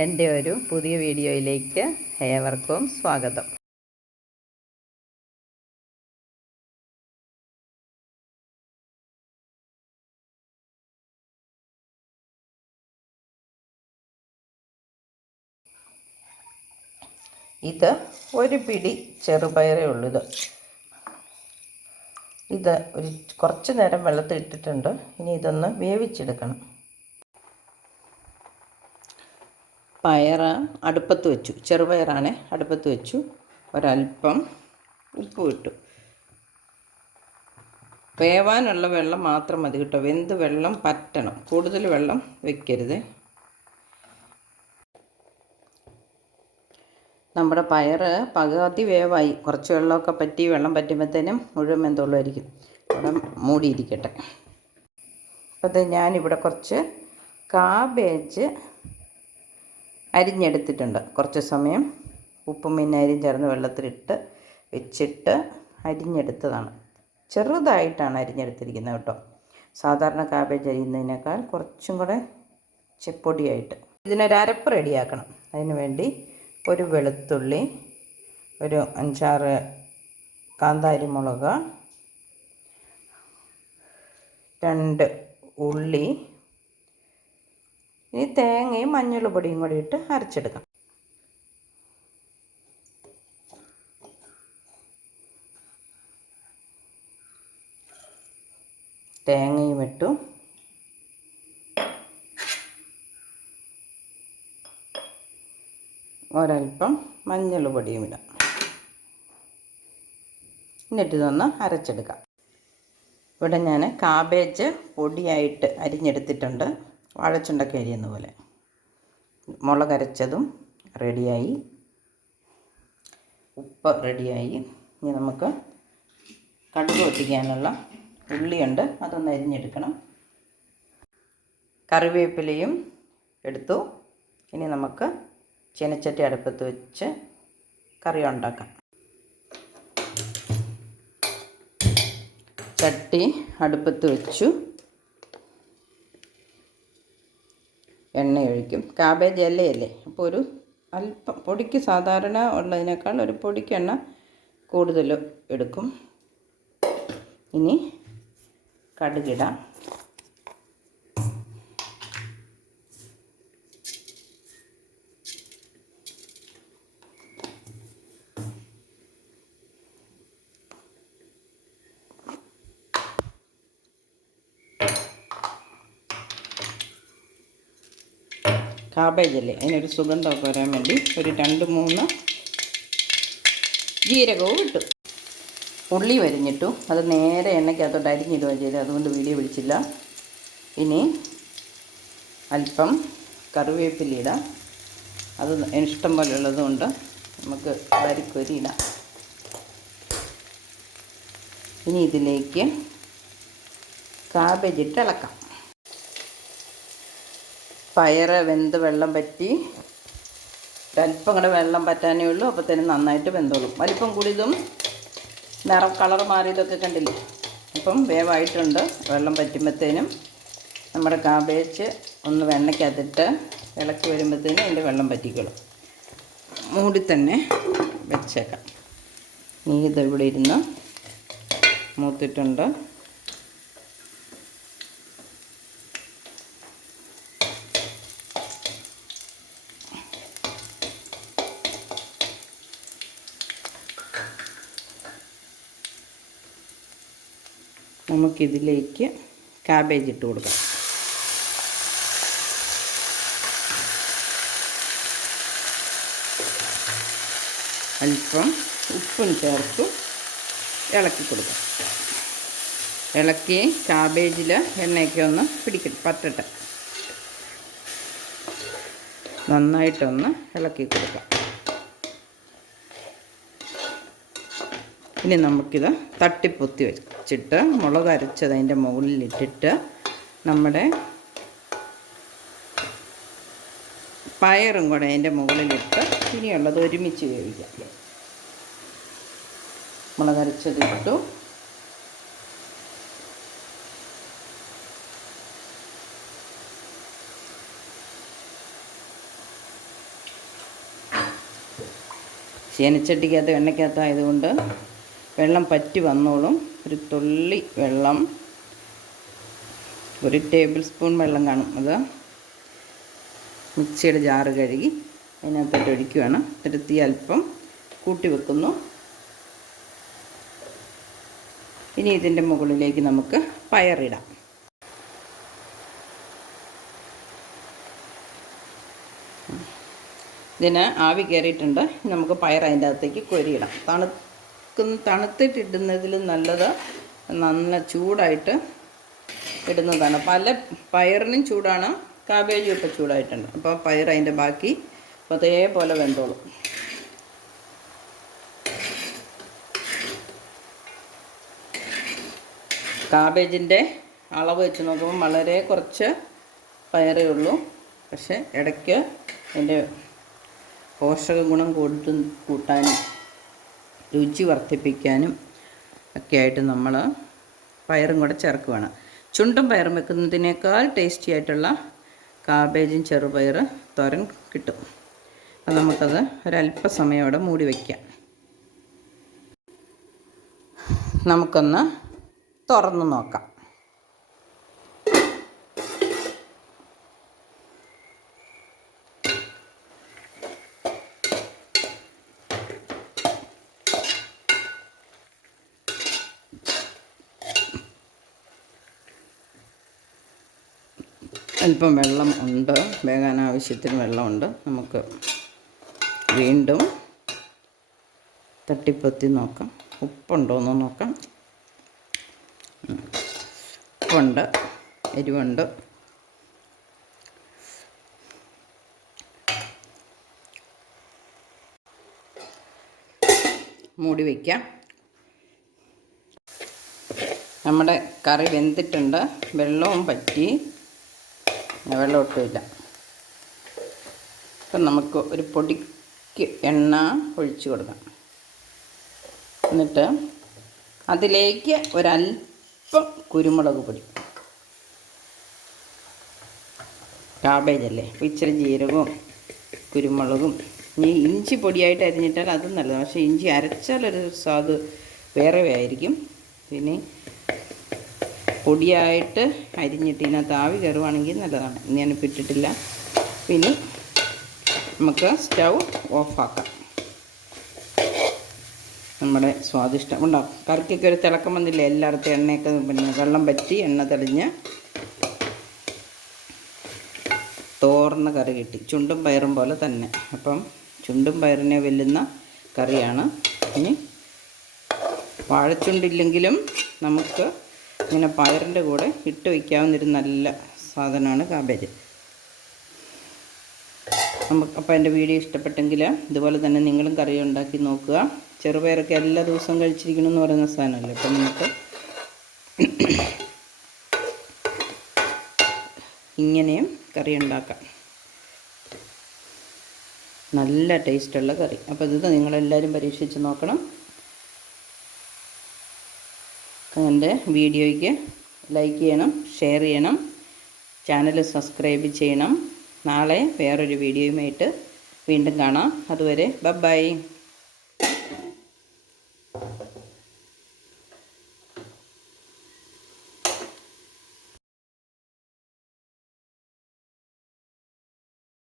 എന്റെ ഒരു പുതിയ വീഡിയോയിലേക്ക് ഏവർക്കും സ്വാഗതം. ഇത് ഒരു പിടി ചെറുപയറേ ഉള്ളൂ ഇത്. ഇത് ഒരു കുറച്ച് നേരം വെള്ളത്തിൽ ഇട്ടിട്ടുണ്ട് ഇനി ഇതൊന്ന് വേവിച്ചെടുക്കണം. പയറ് അടുപ്പത്ത് വെച്ചു. ചെറുപയറാണ് അടുപ്പത്ത് വെച്ചു. ഒരല്പം ഉപ്പ് ഇട്ടു. വേവാനുള്ള വെള്ളം മാത്രം മതി കേട്ടോ. വെന്ത് വെള്ളം പറ്റണം. കൂടുതൽ വെള്ളം വെക്കരുത്. നമ്മുടെ പയർ പകുതി വേവായി. കുറച്ച് വെള്ളമൊക്കെ പറ്റി വെള്ളം പറ്റുമ്പോഴത്തേനും മുഴുവൻ വെന്തുള്ളായിരിക്കും അവിടെ മൂടിയിരിക്കട്ടെ. അപ്പോൾ ഞാനിവിടെ കുറച്ച് കാബേജ് അരിഞ്ഞെടുത്തിട്ടുണ്ട്. കുറച്ച് സമയം ഉപ്പും വിനാരിയും ചേർന്ന് വെള്ളത്തിലിട്ട് വെച്ചിട്ട് അരിഞ്ഞെടുത്തതാണ്. ചെറുതായിട്ടാണ് അരിഞ്ഞെടുത്തിരിക്കുന്നത് കേട്ടോ. സാധാരണ കാബേജ് അരിയുന്നതിനേക്കാൾ കുറച്ചും കൂടെ ചെപ്പൊടിയായിട്ട്. ഇതിനൊരരപ്പ് റെഡിയാക്കണം. അതിന് വേണ്ടി ഒരു വെളുത്തുള്ളി ഒരു അഞ്ചാറ് കാന്താരി മുളക് രണ്ട് ഉള്ളി ഇനി തേങ്ങയും മഞ്ഞൾ പൊടിയും കൂടി ഇട്ട് അരച്ചെടുക്കാം. തേങ്ങയും ഇട്ടു. ഒരൽപ്പം മഞ്ഞൾ പൊടിയും ഇടാം. എന്നിട്ട് ഇതൊന്ന് അരച്ചെടുക്കാം. ഇവിടെ ഞാൻ കാബേജ് പൊടിയായിട്ട് അരിഞ്ഞെടുത്തിട്ടുണ്ട്. വാഴച്ചുണ്ടൊക്കെ അരിയുന്ന പോലെ. മുളക് അരച്ചതും റെഡിയായി. ഉപ്പ് റെഡിയായി. ഇനി നമുക്ക് കടുക് പൊട്ടിക്കാനുള്ള ഉള്ളിയുണ്ട്. അതൊന്ന് അരിഞ്ഞെടുക്കണം. കറിവേപ്പിലയും എടുത്തു. ഇനി നമുക്ക് ചീനച്ചട്ടി അടുപ്പത്ത് വെച്ച് കറി ഉണ്ടാക്കാം. ചട്ടി അടുപ്പത്ത് വെച്ചു. എണ്ണ ഒഴിക്കും കാബേജ് ഇലയല്ലേ? അപ്പോൾ ഒരു അല്പം പൊടിക്ക് സാധാരണ ഉള്ളതിനേക്കാൾ ഒരു പൊടിക്ക് എണ്ണ കൂടുതൽ എടുക്കും. ഇനി കടുകിടാം. കാബേജ് അല്ലേ? അതിനൊരു സുഗന്ധമൊക്കെ വരാൻ വേണ്ടി ഒരു രണ്ട് മൂന്ന് ജീരകവും ഇട്ടു. ഉള്ളി വരിഞ്ഞിട്ടു. അത് നേരെ എണ്ണയ്ക്കകത്തോട്ട് അരിഞ്ഞിടുകയാണ് ചെയ്തത്. അതുകൊണ്ട് വീഡിയോ പിടിച്ചില്ല. ഇനി അല്പം കറിവേപ്പിലിടാം അത് ഇഷ്ടം പോലെ ഉള്ളതുകൊണ്ട് നമുക്ക് വരിക്കൊരി ഇടാം. ഇനി ഇതിലേക്ക് കാബേജ് ഇട്ട് ഇളക്കാം. പയറ് വെന്ത് വെള്ളം പറ്റി. അല്പം കൂടെ വെള്ളം പറ്റാനേ ഉള്ളൂ. അപ്പോഴത്തേനും നന്നായിട്ട് വെന്തോളും. വലിപ്പം കൂടിയതും നിറം കളർ മാറിയതൊക്കെ കണ്ടില്ലേ? അപ്പം വേവായിട്ടുണ്ട്. വെള്ളം പറ്റുമ്പോഴത്തേനും നമ്മുടെ കാബേജ് ഒന്ന് വെണ്ണയ്ക്കകത്തിട്ട് ഇളക്കി വരുമ്പോഴത്തേനും അതിന്റെ വെള്ളം പറ്റിക്കോളും. മൂടി തന്നെ വെച്ചേക്കാം. നീ ഇതിവിടെ ഇരുന്ന് മൂത്തിട്ടുണ്ട്. നമുക്കിതിലേക്ക് കാബേജ് ഇട്ട് കൊടുക്കാം. അല്പം ഉപ്പും ചേർത്ത് ഇളക്കി കൊടുക്കാം. ഇളക്കി കാബേജിൽ എണ്ണയൊക്കെ ഒന്ന് പിടിക്കട്ടെ പറ്റട്ടെ. നന്നായിട്ടൊന്ന് ഇളക്കി കൊടുക്കാം. ഇനി നമുക്കിത് തട്ടിപ്പൊത്തി അരച്ചിട്ട് മുളക് അരച്ചത് അതിന്റെ മുകളിലിട്ടിട്ട് നമ്മുടെ പയറും കൂടെ അതിന്റെ മുകളിലിട്ട് ഇനിയുള്ളത് ഒരുമിച്ച് വേവിക്കാം. മുളകരച്ചത് ഇട്ടു. ചേനച്ചട്ടിക്കകത്ത് എണ്ണയ്ക്കകത്തായതുകൊണ്ട് വെള്ളം പറ്റി വന്നോളും. ഒരു തുള്ളി വെള്ളം. ഒരു ടേബിൾ സ്പൂൺ വെള്ളം കാണും. അത് മിക്സിയുടെ ജാറ് കഴുകി അതിനകത്തോട്ട് ഒഴിക്കുകയാണ് എന്നിട്ട് തീ അല്പം കൂട്ടി വെക്കുന്നു. ഇനി ഇതിന്റെ മുകളിലേക്ക് നമുക്ക് പയറിടാം. ഇതിന് ആവി കയറിയിട്ടുണ്ട്. നമുക്ക് പയർ അതിന്റെ അകത്തേക്ക് കൊരിയിടാം. തണുക്കുന്ന തണുത്തിട്ടിടുന്നതിൽ നല്ലത് നല്ല ചൂടായിട്ട് ഇടുന്നതാണ്. പല പയറിനും ചൂടാണ് കാബേജും ഒക്കെ ചൂടായിട്ടുണ്ട്. അപ്പോൾ പയർ അതിന്റെ ബാക്കി അതേപോലെ വെന്തോളും. കാബേജിന്റെ അളവ് വെച്ച് നോക്കുമ്പോൾ വളരെ കുറച്ച് പയറേ ഉള്ളൂ. പക്ഷേ ഇടയ്ക്ക് അതിന്റെ പോഷക ഗുണം കൂട്ടും കൂട്ടാനും രുചി വർദ്ധിപ്പിക്കാനും ഒക്കെ ആയിട്ട് നമ്മൾ പയറും കൂടെ ചേർക്കുകയാണ് ചുണ്ടും പയറും വെക്കുന്നതിനേക്കാൾ ടേസ്റ്റി ആയിട്ടുള്ള കാബേജും ചെറുപയർ തോരൻ കിട്ടും. അത് നമുക്കത് ഒരല്പസമയം അവിടെ മൂടി വയ്ക്കാം നമുക്കൊന്ന് തുറന്ന് നോക്കാം. അല്പം വെള്ളം ഉണ്ട്. വേകാൻ ആവശ്യത്തിന് വെള്ളമുണ്ട്. നമുക്ക് വീണ്ടും തട്ടിപ്പൊത്തി നോക്കാം. ഉപ്പുണ്ടോ എന്ന് നോക്കാം. ഉപ്പുണ്ട്. എരിവുണ്ട്. മൂടി വയ്ക്കാം നമ്മുടെ കറി വെന്തിട്ടുണ്ട്. വെള്ളവും പറ്റി. വെള്ളം ഒട്ടുമില്ല അപ്പം നമുക്ക് ഒരു പൊടിക്ക് എണ്ണ ഒഴിച്ചു കൊടുക്കാം. എന്നിട്ട് അതിലേക്ക് ഒരല്പം കുരുമുളക് പൊടി. കാബേജ് അല്ലേ? അപ്പോൾ ഇച്ചിരി ജീരകവും കുരുമുളകും. ഇനി ഇഞ്ചി പൊടിയായിട്ട് അരിഞ്ഞിട്ടാൽ അതും നല്ലതാണ്. പക്ഷേ ഇഞ്ചി അരച്ചാലൊരു സ്വാദ് വേറെ ആയിരിക്കും പിന്നെ പൊടിയായിട്ട് അരിഞ്ഞിട്ട് ഇതിനകത്ത് ആവി കയറുവാണെങ്കിൽ നല്ലതാണ്. ഇനി ഞാനിപ്പോൾ ഇട്ടിട്ടില്ല. പിന്നെ നമുക്ക് സ്റ്റൗ ഓഫാക്കാം. നമ്മുടെ സ്വാദിഷ്ടം ഉണ്ടാവും. കറിക്കൊക്കെ ഒരു തിളക്കം വന്നില്ല? എല്ലായിടത്തും എണ്ണയൊക്കെ പിന്നെ വെള്ളം പറ്റി എണ്ണ തെളിഞ്ഞ് തോർന്ന കറി കിട്ടി. ചുണ്ടും പയറും പോലെ തന്നെ. അപ്പം ചുണ്ടും പയറിനെ വെല്ലുന്ന കറിയാണ്. ഇനി വാഴച്ചുണ്ടില്ലെങ്കിലും നമുക്ക് ഇങ്ങനെ പയറിന്റെ കൂടെ ഇട്ട് വയ്ക്കാവുന്നൊരു നല്ല സാധനമാണ് കാബേജ്. നമുക്ക് അപ്പോൾ എന്റെ വീഡിയോ ഇഷ്ടപ്പെട്ടെങ്കിൽ ഇതുപോലെ തന്നെ നിങ്ങളും കറി ഉണ്ടാക്കി നോക്കുക. ചെറുപയറൊക്കെ എല്ലാ ദിവസവും കഴിച്ചിരിക്കണം എന്ന് പറയുന്ന സാധനമല്ലേ? അപ്പം നമുക്ക് ഇങ്ങനെയും കറി ഉണ്ടാക്കാം. നല്ല ടേസ്റ്റുള്ള കറി. അപ്പോൾ ഇത് നിങ്ങളെല്ലാവരും പരീക്ഷിച്ച് നോക്കണം. എന്റെ വീഡിയോയ്ക്ക് ലൈക്ക് ചെയ്യണം ഷെയർ ചെയ്യണം ചാനൽ സബ്സ്ക്രൈബ് ചെയ്യണം. നാളെ വേറൊരു വീഡിയോയുമായിട്ട് വീണ്ടും കാണാം. അതുവരെ ബൈ